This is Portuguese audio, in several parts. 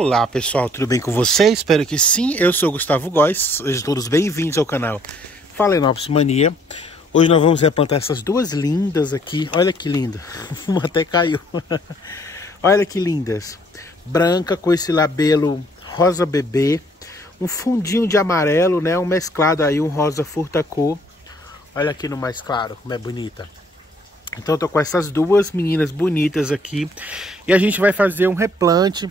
Olá pessoal, tudo bem com vocês? Espero que sim, eu sou o Gustavo Góes, sejam todos bem-vindos ao canal Phalaenopsis Mania. Hoje nós vamos replantar essas duas lindas aqui, olha que linda, uma até caiu, olha que lindas, branca com esse labelo rosa bebê, um fundinho de amarelo, né, um mesclado aí, um rosa furta-cor, olha aqui no mais claro, como é bonita. Então eu tô com essas duas meninas bonitas aqui e a gente vai fazer um replante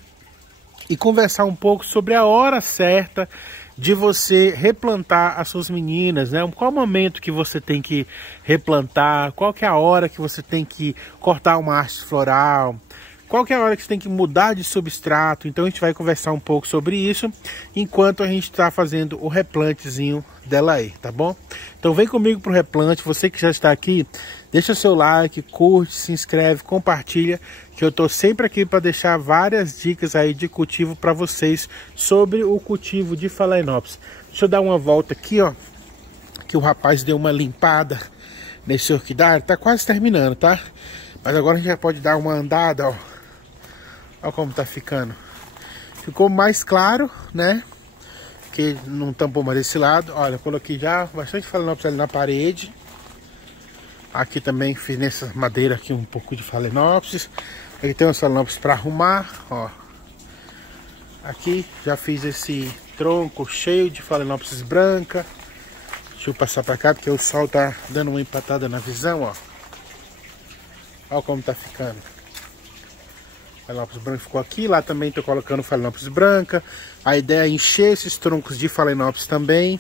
e conversar um pouco sobre a hora certa de você replantar as suas meninas, né? Qual o momento que você tem que replantar, qual que é a hora que você tem que cortar uma haste floral, qual que é a hora que você tem que mudar de substrato. Então a gente vai conversar um pouco sobre isso enquanto a gente está fazendo o replantezinho dela aí, tá bom? Então vem comigo pro replante, você que já está aqui, deixa seu like, curte, se inscreve, compartilha, que eu tô sempre aqui para deixar várias dicas aí de cultivo para vocês sobre o cultivo de Phalaenopsis. Deixa eu dar uma volta aqui, ó, que o rapaz deu uma limpada nesse orquidário, tá quase terminando, tá? Mas agora a gente já pode dar uma andada, ó. Olha como tá ficando. Ficou mais claro, né? Que não tampou mais desse lado. Olha, eu coloquei já bastante Phalaenopsis ali na parede. Aqui também fiz nessa madeira aqui um pouco de Phalaenopsis. Aqui tem uns Phalaenopsis para arrumar, ó. Aqui já fiz esse tronco cheio de Phalaenopsis branca. Deixa eu passar para cá porque o sol tá dando uma empatada na visão, ó. Olha como tá ficando. Phalaenopsis branca ficou aqui, lá também tô colocando Phalaenopsis branca. A ideia é encher esses troncos de Phalaenopsis também.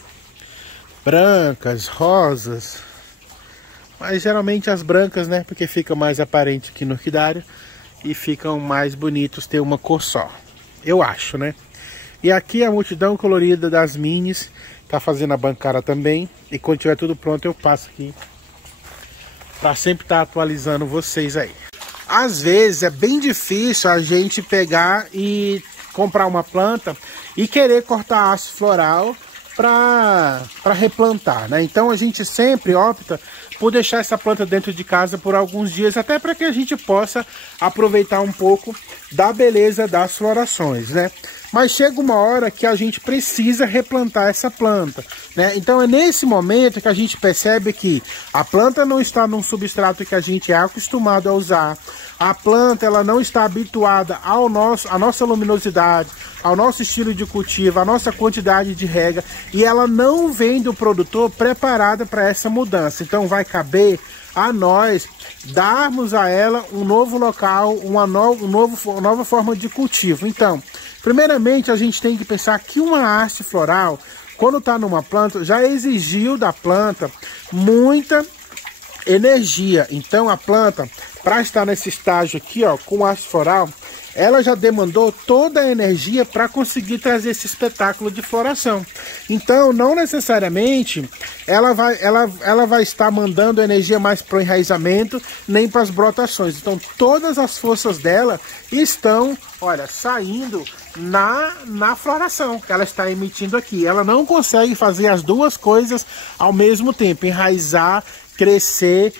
Brancas, rosas. Mas geralmente as brancas, né? Porque fica mais aparente aqui no orquidário. E ficam mais bonitos ter uma cor só. Eu acho, né? E aqui a multidão colorida das minis. Tá fazendo a bancada também. E quando tiver tudo pronto eu passo aqui. Pra sempre estar atualizando vocês aí. Às vezes é bem difícil a gente pegar e comprar uma planta e querer cortar a haste floral para replantar, né? Então a gente sempre opta por deixar essa planta dentro de casa por alguns dias, até para que a gente possa aproveitar um pouco da beleza das florações, né? Mas chega uma hora que a gente precisa replantar essa planta, né? Então é nesse momento que a gente percebe que a planta não está num substrato que a gente é acostumado a usar. A planta ela não está habituada à nossa luminosidade, ao nosso estilo de cultivo, à nossa quantidade de rega. E ela não vem do produtor preparada para essa mudança. Então vai caber a nós darmos a ela um novo local, uma nova forma de cultivo. Então, primeiramente a gente tem que pensar que uma haste floral, quando está numa planta, já exigiu da planta muita energia. Então a planta, para estar nesse estágio aqui, ó, com haste floral, ela já demandou toda a energia para conseguir trazer esse espetáculo de floração. Então, não necessariamente ela vai estar mandando energia mais para o enraizamento, nem para as brotações. Então, todas as forças dela estão, olha, saindo na floração que ela está emitindo aqui. Ela não consegue fazer as duas coisas ao mesmo tempo, enraizar, crescer,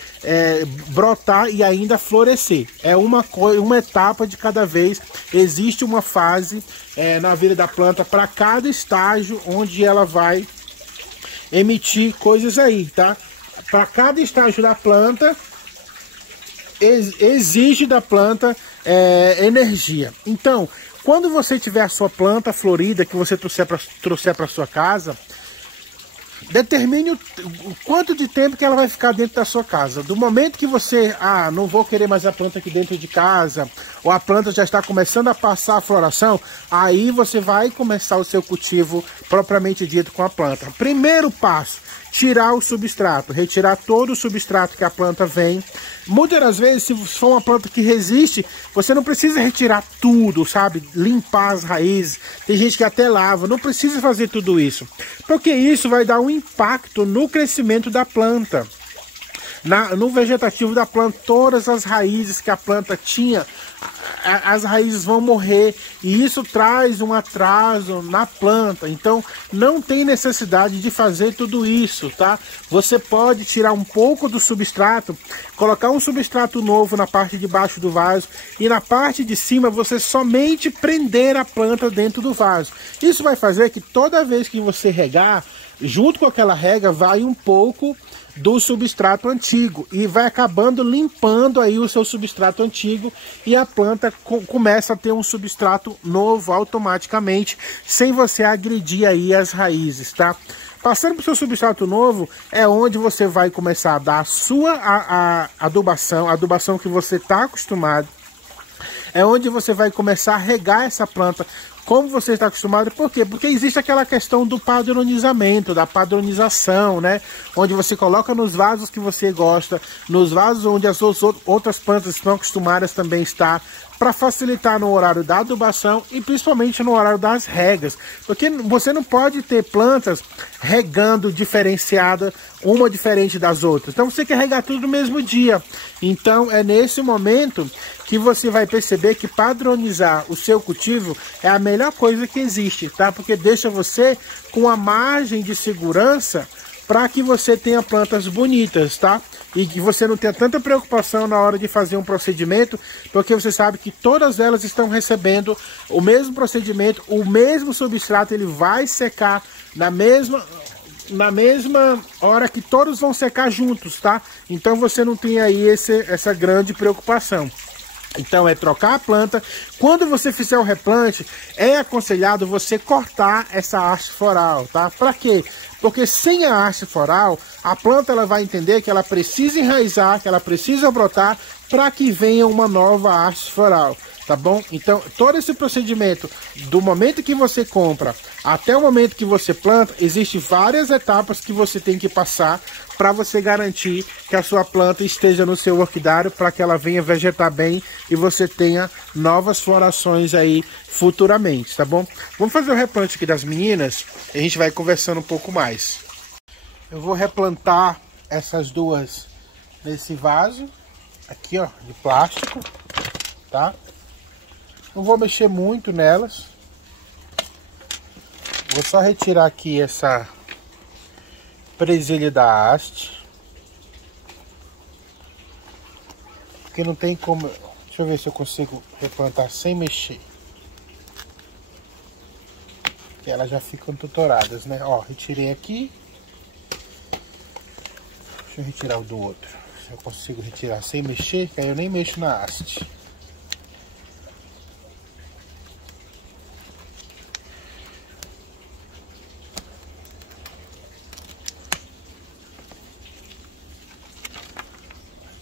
brotar e ainda florescer. É uma etapa de cada vez. Existe uma fase na vida da planta para cada estágio onde ela vai emitir coisas aí, tá? Para cada estágio da planta exige da planta energia. Então, quando você tiver a sua planta florida que você trouxer para sua casa, determine o quanto de tempo que ela vai ficar dentro da sua casa. Do momento que você, não vou querer mais a planta aqui dentro de casa, ou a planta já está começando a passar a floração, aí você vai começar o seu cultivo propriamente dito com a planta. Primeiro passo, tirar o substrato, retirar todo o substrato que a planta vem. Muitas das vezes, se for uma planta que resiste, você não precisa retirar tudo, sabe? Limpar as raízes. Tem gente que até lava, não precisa fazer tudo isso, porque isso vai dar um impacto no crescimento da planta. No vegetativo da planta, todas as raízes que a planta tinha as raízes vão morrer e isso traz um atraso na planta. Então não tem necessidade de fazer tudo isso, tá? Você pode tirar um pouco do substrato, colocar um substrato novo na parte de baixo do vaso e na parte de cima você somente prender a planta dentro do vaso. Isso vai fazer que toda vez que você regar, junto com aquela rega vai um pouco do substrato antigo e vai acabando limpando aí o seu substrato antigo e a planta começa a ter um substrato novo automaticamente, sem você agredir aí as raízes, tá? Passando para o seu substrato novo é onde você vai começar a dar a sua adubação, a adubação que você está acostumado. É onde você vai começar a regar essa planta como você está acostumado. Por quê? Porque existe aquela questão do padronizamento, da padronização, né? Onde você coloca nos vasos que você gosta, nos vasos onde as outras plantas estão acostumadas também estar, para facilitar no horário da adubação e principalmente no horário das regas. Porque você não pode ter plantas regando diferenciada, uma diferente das outras. Então você quer regar tudo no mesmo dia. Então é nesse momento que você vai perceber que padronizar o seu cultivo é a melhor coisa que existe, tá? Porque deixa você com a margem de segurança para que você tenha plantas bonitas, tá? E que você não tenha tanta preocupação na hora de fazer um procedimento, porque você sabe que todas elas estão recebendo o mesmo procedimento, o mesmo substrato, ele vai secar na mesma hora que todos vão secar juntos, tá? Então você não tem aí essa grande preocupação. Então é trocar a planta. Quando você fizer o replante, é aconselhado você cortar essa haste floral, tá? Para quê? Porque sem a haste floral, a planta ela vai entender que ela precisa enraizar, que ela precisa brotar para que venha uma nova haste floral, tá bom? Então todo esse procedimento, do momento que você compra até o momento que você planta, existem várias etapas que você tem que passar para você garantir que a sua planta esteja no seu orquidário, para que ela venha vegetar bem e você tenha novas florações aí futuramente, tá bom? Vamos fazer o replante aqui das meninas e a gente vai conversando um pouco mais. Eu vou replantar essas duas nesse vaso aqui, ó, de plástico, tá? Não vou mexer muito nelas. Vou só retirar aqui essa presilha da haste, porque não tem como. Deixa eu ver se eu consigo replantar sem mexer, que elas já ficam tutoradas, né? Ó, retirei aqui. Deixa eu retirar o do outro, se eu consigo retirar sem mexer, que aí eu nem mexo na haste.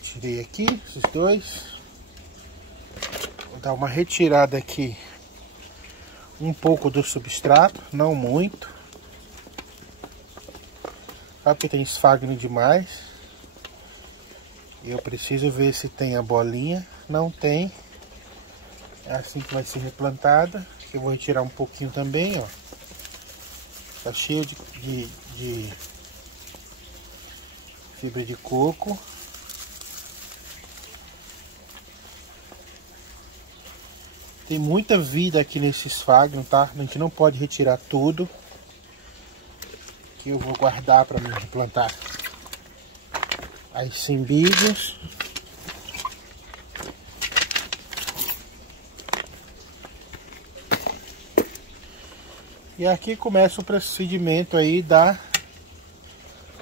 Tirei aqui esses dois. Vou dar uma retirada aqui um pouco do substrato, não muito, sabe que tem esfagno demais. Eu preciso ver se tem a bolinha. Não tem. É assim que vai ser replantada. Eu vou retirar um pouquinho também, ó. Tá cheio de fibra de coco. Tem muita vida aqui nesse esfagno, tá? A gente não pode retirar tudo, que eu vou guardar para me replantar as cimbídeos. E aqui começa o procedimento aí da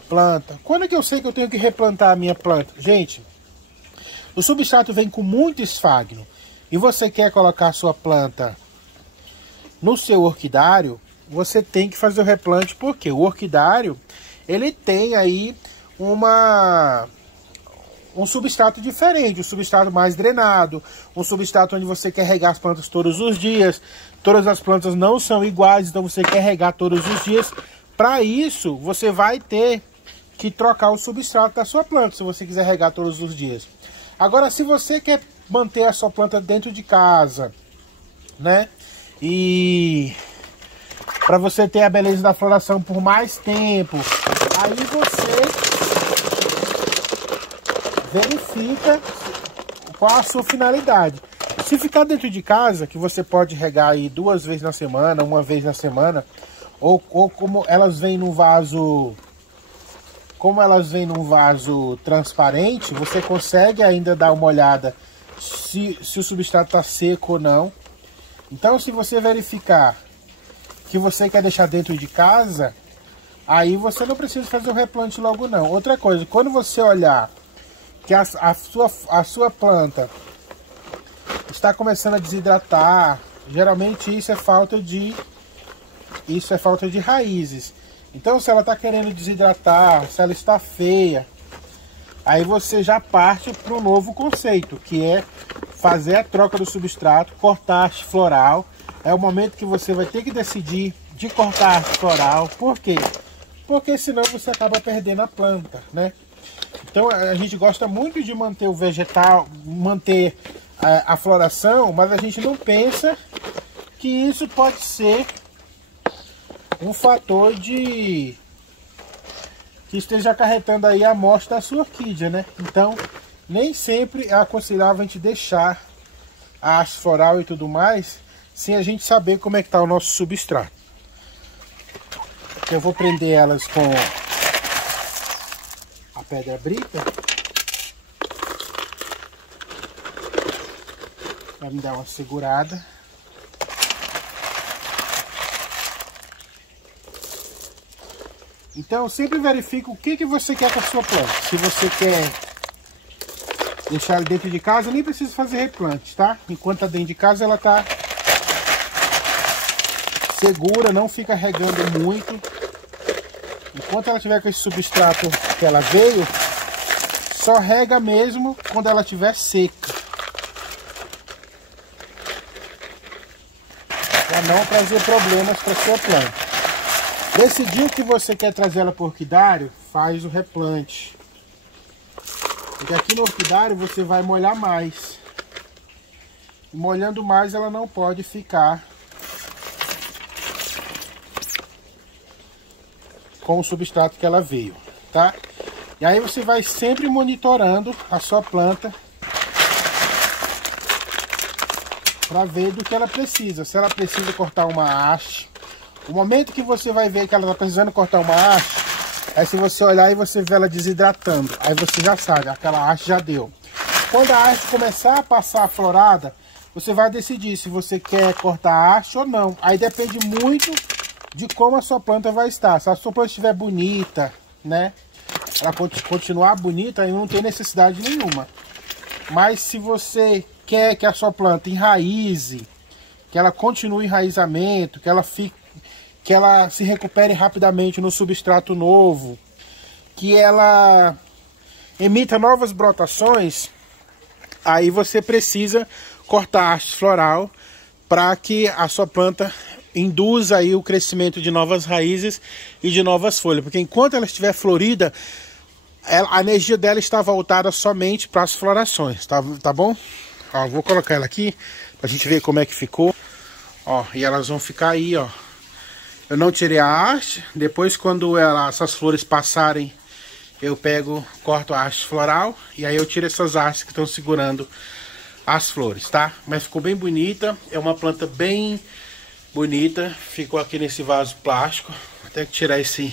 planta. Quando é que eu sei que eu tenho que replantar a minha planta? Gente, o substrato vem com muito esfagno e você quer colocar a sua planta no seu orquidário, você tem que fazer o replante, porque o orquidário, ele tem aí um substrato diferente, um substrato mais drenado, um substrato onde você quer regar as plantas todos os dias. Todas as plantas não são iguais, então você quer regar todos os dias. Para isso, você vai ter que trocar o substrato da sua planta, se você quiser regar todos os dias. Agora, se você quer manter a sua planta dentro de casa, né? E para você ter a beleza da floração por mais tempo, aí você verifica qual a sua finalidade. Se ficar dentro de casa, que você pode regar aí 2 vezes na semana, 1 vez na semana, ou como elas vêm num vaso, transparente, você consegue ainda dar uma olhada se o substrato está seco ou não. Então, se você verificar que você quer deixar dentro de casa, aí você não precisa fazer o replante logo não. Outra coisa, quando você olhar que a sua planta está começando a desidratar, geralmente isso é falta de raízes. Então, se ela está querendo desidratar, se ela está feia, aí você já parte para um novo conceito, que é fazer a troca do substrato, cortar a haste floral. É o momento que você vai ter que decidir de cortar a haste floral. Por quê? Porque senão você acaba perdendo a planta, né? Então a gente gosta muito de manter o vegetal, manter a floração, mas a gente não pensa que isso pode ser um fator que esteja acarretando aí a morte da sua orquídea, né? Então, nem sempre é aconselhável a gente deixar a haste floral e tudo mais sem a gente saber como é que está o nosso substrato. Eu vou prender elas com a pedra brita para me dar uma segurada. Então, sempre verifique o que você quer com a sua planta. Se você quer deixar ela dentro de casa, nem precisa fazer replante, tá? Enquanto está dentro de casa, ela está segura, não fica regando muito. Enquanto ela tiver com esse substrato que ela veio, só rega mesmo quando ela estiver seca, para não trazer problemas para sua planta. Decidiu que você quer trazer ela para o orquidário, faz o replante. Porque aqui no orquidário você vai molhar mais. E molhando mais ela não pode ficar com o substrato que ela veio, tá? E aí você vai sempre monitorando a sua planta para ver do que ela precisa. Se ela precisa cortar uma haste, o momento que você vai ver que ela está precisando cortar uma haste, é se você olhar e você vê ela desidratando. Aí você já sabe, aquela haste já deu. Quando a haste começar a passar a florada, você vai decidir se você quer cortar a haste ou não. Aí depende muito de como a sua planta vai estar. Se a sua planta estiver bonita, né? Ela continuar bonita, aí não tem necessidade nenhuma. Mas se você quer que a sua planta enraize, que ela continue enraizamento, que ela se recupere rapidamente no substrato novo, que ela emita novas brotações, aí você precisa cortar a haste floral para que a sua planta induza aí o crescimento de novas raízes e de novas folhas. Porque enquanto ela estiver florida, a energia dela está voltada somente para as florações, tá bom? Ó, vou colocar ela aqui para a gente ver como é que ficou. Ó, e elas vão ficar aí, ó. Eu não tirei a haste. Depois, quando essas flores passarem, eu corto a haste floral. E aí eu tiro essas hastes que estão segurando as flores, tá? Mas ficou bem bonita. É uma planta bem bonita. Ficou aqui nesse vaso plástico. Vou até tirar isso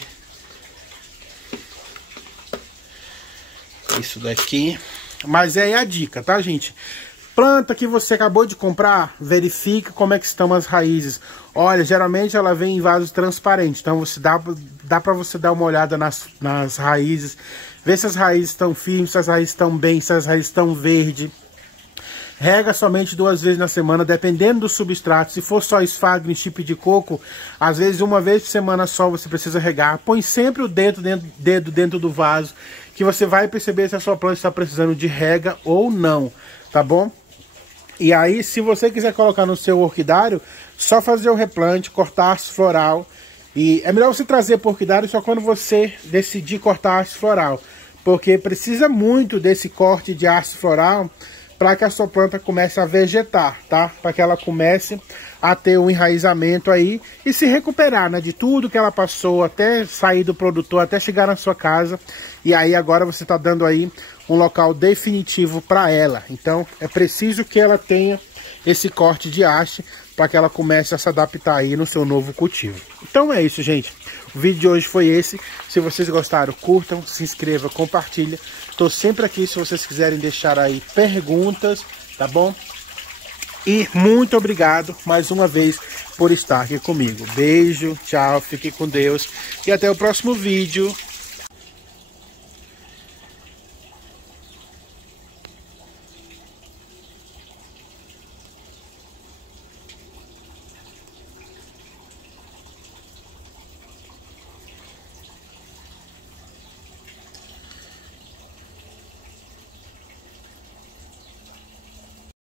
daqui. Mas é aí a dica, tá, gente? Planta que você acabou de comprar, verifique como é que estão as raízes. Olha, geralmente ela vem em vasos transparentes, então você dá para você dar uma olhada nas raízes, ver se as raízes estão firmes, se as raízes estão bem, se as raízes estão verdes. Rega somente 2 vezes na semana, dependendo do substrato. Se for só esfagno, chip de coco, às vezes 1 vez por semana só você precisa regar. Põe sempre o dedo dentro do vaso, que você vai perceber se a sua planta está precisando de rega ou não, tá bom? E aí, se você quiser colocar no seu orquidário, só fazer o replante, cortar a haste floral. E é melhor você trazer para o orquidário só quando você decidir cortar a haste floral, porque precisa muito desse corte de haste floral para que a sua planta comece a vegetar, tá? Para que ela comece a ter um enraizamento aí e se recuperar, né? De tudo que ela passou até sair do produtor, até chegar na sua casa. E aí agora você está dando aí um local definitivo para ela. Então é preciso que ela tenha esse corte de haste para que ela comece a se adaptar aí no seu novo cultivo. Então é isso, gente. O vídeo de hoje foi esse. Se vocês gostaram, curtam, se inscrevam, compartilhem. Estou sempre aqui se vocês quiserem deixar aí perguntas, tá bom? E muito obrigado mais uma vez por estar aqui comigo. Beijo, tchau, fique com Deus e até o próximo vídeo.